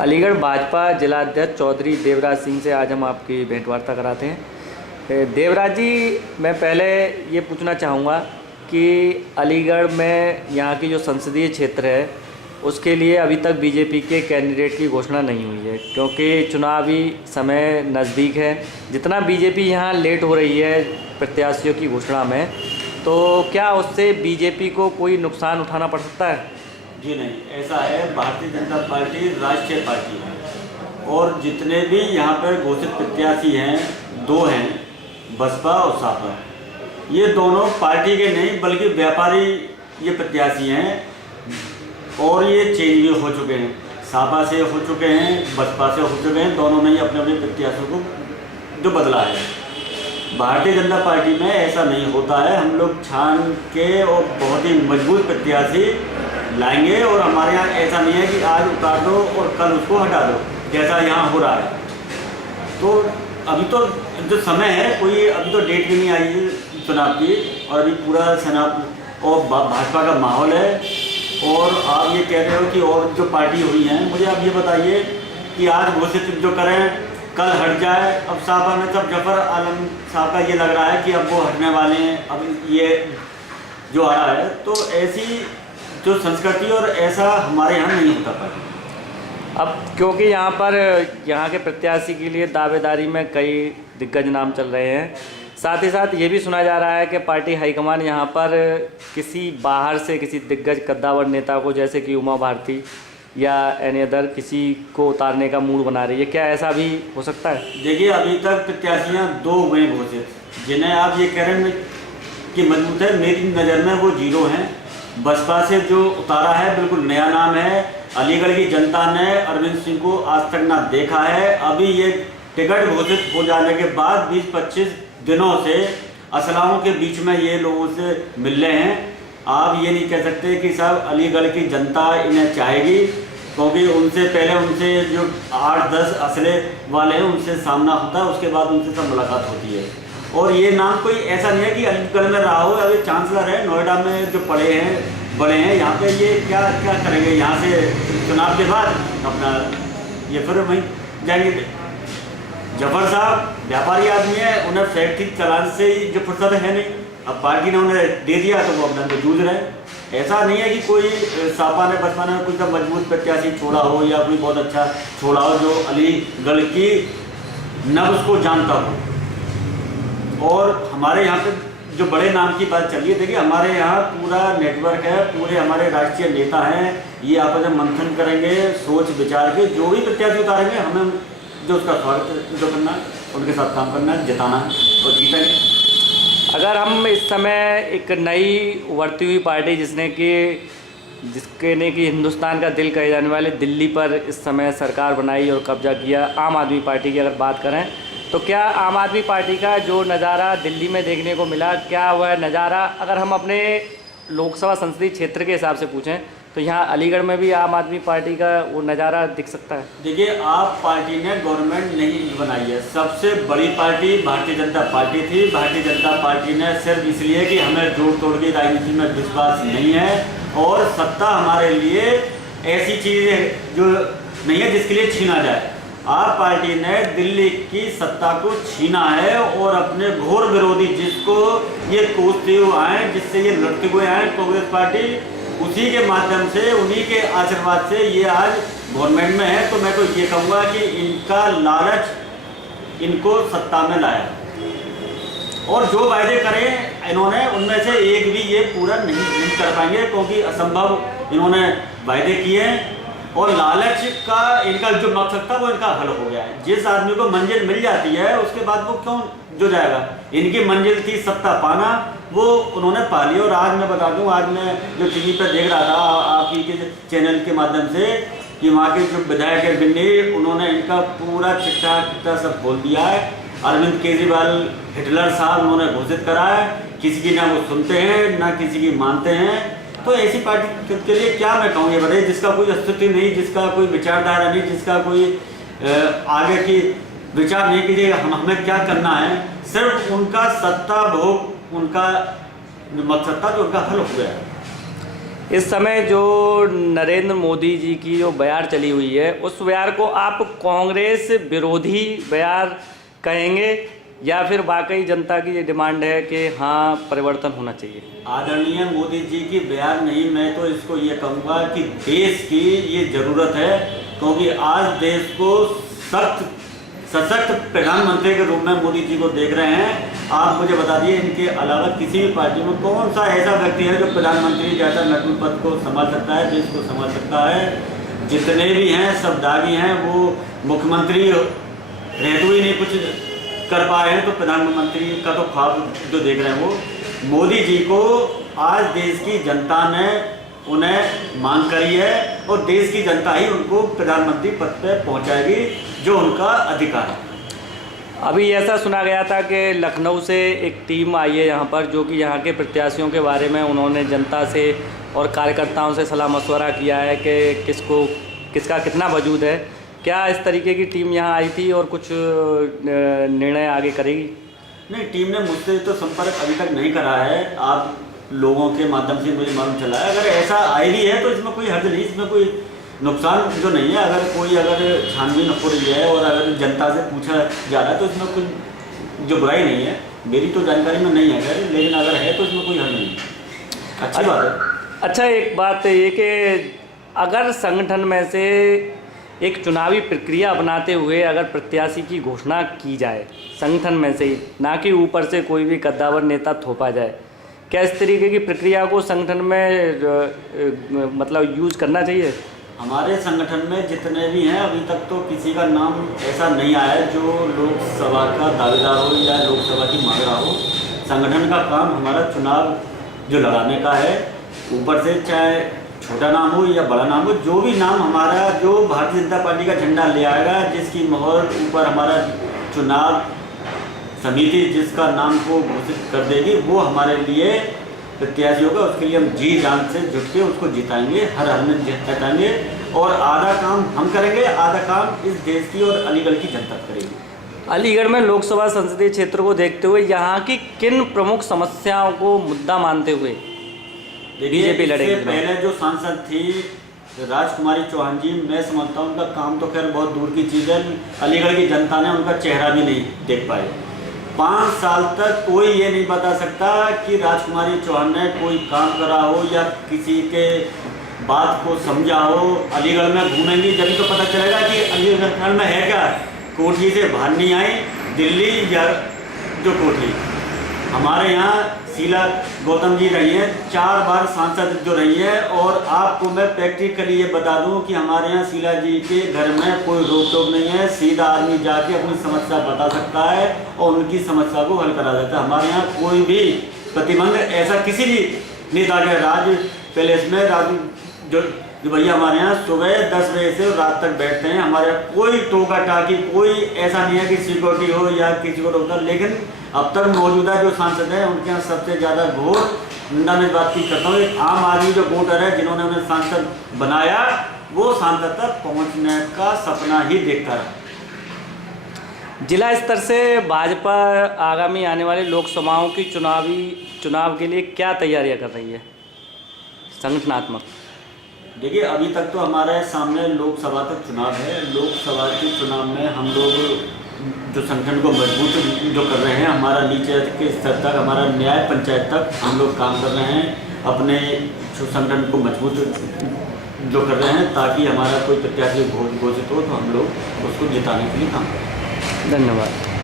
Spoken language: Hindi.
अलीगढ़ भाजपा जिला अध्यक्ष चौधरी देवराज सिंह से आज हम आपकी भेंटवार्ता कराते हैं। देवराज जी, मैं पहले ये पूछना चाहूँगा कि अलीगढ़ में यहाँ की जो संसदीय क्षेत्र है उसके लिए अभी तक बीजेपी के कैंडिडेट की घोषणा नहीं हुई है, क्योंकि चुनावी समय नज़दीक है। जितना बीजेपी यहाँ लेट हो रही है प्रत्याशियों की घोषणा में, तो क्या उससे बीजेपी को कोई नुकसान उठाना पड़ सकता है? जी नहीं, ऐसा है। भारतीय जनता पार्टी राष्ट्रीय पार्टी है और जितने भी यहाँ पर घोषित प्रत्याशी हैं, दो हैं, बसपा और सपा। ये दोनों पार्टी के नहीं बल्कि व्यापारी ये प्रत्याशी हैं और ये चेंज भी हो चुके हैं। सपा से हो चुके हैं, बसपा से हो चुके हैं, दोनों ने ही अपने अपने प्रत्याशियों को जो बदला है। भारतीय जनता पार्टी में ऐसा नहीं होता है। हम लोग छान के और बहुत ही मजबूत प्रत्याशी लाएंगे और हमारे यहाँ ऐसा नहीं है कि आज उतार दो और कल उसको हटा दो, जैसा यहाँ हो रहा है। तो अभी तो जो समय है, कोई अभी तो डेट भी नहीं आई है चुनाव की, और अभी पूरा चुनाव और भाजपा का माहौल है। और आप ये कह रहे हो कि और जो पार्टी हुई हैं, मुझे आप ये बताइए कि आज घोषित जो करें कल हट जाए। अब सपा में सब जफर आलम साहब का ये लग रहा है कि अब वो हटने वाले हैं, अब ये जो आ रहा है। तो ऐसी जो संस्कृति और ऐसा हमारे यहाँ नहीं होता पाया। अब क्योंकि यहाँ के प्रत्याशी के लिए दावेदारी में कई दिग्गज नाम चल रहे हैं, साथ ही साथ ये भी सुना जा रहा है कि पार्टी हाईकमान यहाँ पर किसी बाहर से किसी दिग्गज कद्दावर नेता को, जैसे कि उमा भारती या एनी अदर, किसी को उतारने का मूड बना रही है। क्या ऐसा भी हो सकता है? देखिए, अभी तक प्रत्याशियाँ दो हुए घोषित, जिन्हें आप ये कह रहे हैं कि मजबूत है, मेरी नज़र में वो जीरो हैं। बसपा से जो उतारा है बिल्कुल नया नाम है। अलीगढ़ की जनता ने अरविंद सिंह को आज तक ना देखा है। अभी ये टिकट घोषित हो जाने के बाद 20-25 दिनों से असलाओं के बीच में ये लोगों से मिल रहे हैं। आप ये नहीं कह सकते कि साहब अलीगढ़ की जनता इन्हें चाहेगी, क्योंकि उनसे पहले उनसे जो 8-10 असले वाले हैं उनसे सामना होता है, उसके बाद उनसे सब मुलाकात होती है। और ये नाम कोई ऐसा नहीं है कि अलीगढ़ में रहा हो। अभी चांसलर है नोएडा में जो पढ़े हैं, बड़े हैं, यहाँ पे ये क्या क्या करेंगे? यहाँ से चुनाव के बाद अपना ये फिर वहीं जाएंगे। जफर साहब व्यापारी आदमी है, उन्हें फैक्ट्री चलाने से ही जो फुर्सत है नहीं। अब पार्टी ने उन्हें दे दिया तो वो अपना तो जूझ रहे हैं। ऐसा नहीं है कि कोई सपा ने बसपा ने कोई तो मजबूत प्रत्याशी छोड़ा हो या कोई बहुत अच्छा छोड़ा हो जो अलीगढ़ की नब्ज़ को जानता हो। और हमारे यहाँ पे जो बड़े नाम की बात चल रही है, देखिए हमारे यहाँ पूरा नेटवर्क है, पूरे हमारे राष्ट्रीय नेता हैं। ये आपस में मंथन करेंगे, सोच विचार के जो भी प्रत्याशी उतारेंगे, हमें जो उसका स्वागत जो करना है, उनके साथ काम करना है, जिताना है और जीतेंगे। अगर हम इस समय एक नई उभरती हुई पार्टी जिसके ने कि हिंदुस्तान का दिल कहे जाने वाले दिल्ली पर इस समय सरकार बनाई और कब्जा किया, आम आदमी पार्टी की अगर बात करें, तो क्या आम आदमी पार्टी का जो नज़ारा दिल्ली में देखने को मिला, क्या वह नज़ारा अगर हम अपने लोकसभा संसदीय क्षेत्र के हिसाब से पूछें तो यहाँ अलीगढ़ में भी आम आदमी पार्टी का वो नज़ारा दिख सकता है? देखिए, आप पार्टी ने गवर्नमेंट नहीं बनाई है। सबसे बड़ी पार्टी भारतीय जनता पार्टी थी। भारतीय जनता पार्टी ने सिर्फ इसलिए कि हमें जोड़ तोड़ की राजनीति में विश्वास नहीं है और सत्ता हमारे लिए ऐसी चीज़ है जो नहीं है जिसके लिए छीना जाए। आप पार्टी ने दिल्ली की सत्ता को छीना है और अपने घोर विरोधी जिसको ये कोसते हुए आए, जिससे ये लड़ते हुए आए, कांग्रेस पार्टी, उसी के माध्यम से, उन्हीं के आशीर्वाद से ये आज गवर्नमेंट में है। तो मैं तो ये कहूँगा कि इनका लालच इनको सत्ता में लाया और जो वायदे करें इन्होंने, उनमें से एक भी ये पूरा नहीं कर पाएंगे, क्योंकि असंभव इन्होंने वायदे किए हैं। और लालच का इनका जो मकसद था वो इनका हल हो गया है। जिस आदमी को मंजिल मिल जाती है उसके बाद वो क्यों जो जाएगा? इनकी मंजिल थी सत्ता पाना, वो उन्होंने पा लिया। और आज मैं बता दूं, आज मैं जो टीवी पर देख रहा था आपकी के चैनल के माध्यम से कि वहाँ के जो विधायक है बिन्नी, उन्होंने इनका पूरा चिट्ठा सब खोल दिया है। अरविंद केजरीवाल हिटलर साहब उन्होंने घोषित करा है। किसी की ना वो सुनते हैं ना किसी की मानते हैं। तो ऐसी पार्टी के लिए क्या मैं कहूँ, ये बताइए, जिसका कोई अस्तित्व नहीं, जिसका कोई विचारधारा नहीं, जिसका कोई आगे की विचार नहीं कीजिएगा हमें क्या करना है। सिर्फ उनका सत्ता भोग, उनका जो मकसद था जो उनका हल हो गया। इस समय जो नरेंद्र मोदी जी की जो बयार चली हुई है, उस बयार को आप कांग्रेस विरोधी बयार कहेंगे या फिर वाकई जनता की ये डिमांड है कि हाँ परिवर्तन होना चाहिए? आदरणीय मोदी जी की बयान नहीं, मैं तो इसको ये कहूँगा कि देश की ये ज़रूरत है, क्योंकि आज देश को सशक्त प्रधानमंत्री के रूप में मोदी जी को देख रहे हैं। आप मुझे बता दिए, इनके अलावा किसी भी पार्टी में कौन सा ऐसा व्यक्ति है जो प्रधानमंत्री जैसा महत्वपूर्ण पद को संभाल सकता है, देश को संभाल सकता है? जितने भी हैं सब दागी हैं, वो मुख्यमंत्री रहते हुए नहीं कुछ कर पाए हैं, तो प्रधानमंत्री का तो ख्वाब जो देख रहे हैं वो मोदी जी को आज देश की जनता ने उन्हें मांग करी है और देश की जनता ही उनको प्रधानमंत्री पद पर पहुंचाएगी, जो उनका अधिकार है। अभी ऐसा सुना गया था कि लखनऊ से एक टीम आई है यहाँ पर, जो कि यहाँ के प्रत्याशियों के बारे में उन्होंने जनता से और कार्यकर्ताओं से सलाह मशवरा किया है कि किसका कितना वजूद है। क्या इस तरीके की टीम यहाँ आई थी और कुछ निर्णय आगे करेगी? नहीं, टीम ने मुझसे तो संपर्क अभी तक नहीं करा है। आप लोगों के माध्यम से मुझे मालूम चला है। अगर ऐसा आई भी है तो इसमें कोई हर्ज नहीं, इसमें कोई नुकसान जो नहीं है। अगर छानबीन हो रही है और अगर जनता से पूछा जा रहा है तो इसमें कोई जो बुराई नहीं है। मेरी तो जानकारी में नहीं है, लेकिन अगर है तो इसमें कोई हर्ज नहीं है। अच्छी बात है। अच्छा, एक बात ये कि अगर संगठन में से एक चुनावी प्रक्रिया अपनाते हुए अगर प्रत्याशी की घोषणा की जाए संगठन में से ही, ना कि ऊपर से कोई भी कद्दावर नेता थोपा जाए, क्या इस तरीके की प्रक्रिया को संगठन में मतलब यूज़ करना चाहिए? हमारे संगठन में जितने भी हैं अभी तक तो किसी का नाम ऐसा नहीं आया है जो लोकसभा का दावेदार हो या लोकसभा की मांग रहा हो। संगठन का काम हमारा चुनाव जो लड़ाने का है, ऊपर से चाहे छोटा नाम हो या बड़ा नाम हो, जो भी नाम हमारा जो भारतीय जनता पार्टी का झंडा ले आएगा, जिसकी मोहर ऊपर हमारा चुनाव समिति जिसका नाम को घोषित कर देगी, वो हमारे लिए प्रत्याशी होगा। उसके लिए हम जी जान से जुट के उसको जिताएंगे, हर हाल में जिताएंगे। और आधा काम हम करेंगे, आधा काम इस देश की और अलीगढ़ की जनता करेगी। अलीगढ़ में लोकसभा संसदीय क्षेत्र को देखते हुए यहाँ की किन प्रमुख समस्याओं को मुद्दा मानते हुए बीजेपी लड़ेगी? पहले जो सांसद थी राजकुमारी चौहान जी, मैं समझता हूँ उनका काम तो खैर बहुत दूर की चीज़ है। अलीगढ़ की जनता ने उनका चेहरा भी नहीं देख पाए। 5 साल तक कोई ये नहीं बता सकता कि राजकुमारी चौहान ने कोई काम करा हो या किसी के बात को समझा हो। अलीगढ़ में घूमेंगी जब तो पता चलेगा कि अलीगढ़ में है क्या। कोठी से बाहर नहीं आई, दिल्ली या जो कोठी। हमारे यहाँ शीला गौतम जी रही हैं, 4 बार सांसद जो रही है। और आपको मैं प्रैक्टिकली ये बता दूं कि हमारे यहाँ शीला जी के घर में कोई रोक टोक नहीं है। सीधा आदमी जाके अपनी समस्या बता सकता है और उनकी समस्या को हल करा देता है। हमारे यहाँ कोई भी प्रतिबंध ऐसा किसी भी नेता के राज पैलेस में जो भैया हमारे यहाँ सुबह 10 बजे से रात तक बैठते हैं। हमारे यहाँ कोई टोका टाकी कोई ऐसा नहीं है कि सिक्योरिटी हो या किसी को रोकता। लेकिन अब तक मौजूदा जो सांसद हैं उनके यहाँ सबसे ज़्यादा वोट, मैं इस बात की करता हूँ, एक आम आदमी जो वोटर है जिन्होंने उन्हें सांसद बनाया, वो सांसद तक पहुँचने का सपना ही देखता रहा। जिला स्तर से भाजपा आगामी आने वाले लोकसभाओं की चुनाव के लिए क्या तैयारियां कर रही है संगठनात्मक? देखिए, अभी तक तो हमारे सामने लोकसभा तक चुनाव है। लोकसभा के चुनाव में हम लोग जो संगठन को मजबूत जो कर रहे हैं, हमारा नीचे के स्तर तक, हमारा न्याय पंचायत तक हम लोग काम कर रहे हैं। अपने जो संगठन को मजबूत जो कर रहे हैं ताकि हमारा कोई प्रत्याशी घोषित हो तो हम लोग उसको जिताने के लिए काम करें। धन्यवाद।